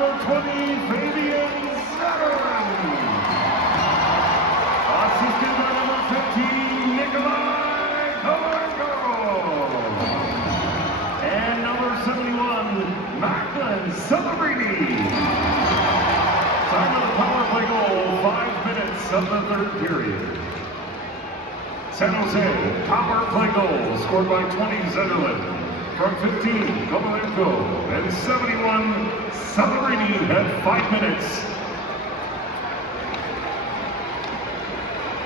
number 20, Fabian Zetterlund. Assisted by number 15, Nikolai Kolarko. And number 71, Macklin Celebrini. Time of the power play goal, 5 minutes of the third period. San Jose, power play goal, scored by 20, Zetterlund. From 15, Kovalenko, and 71, Celebrini at 5 minutes.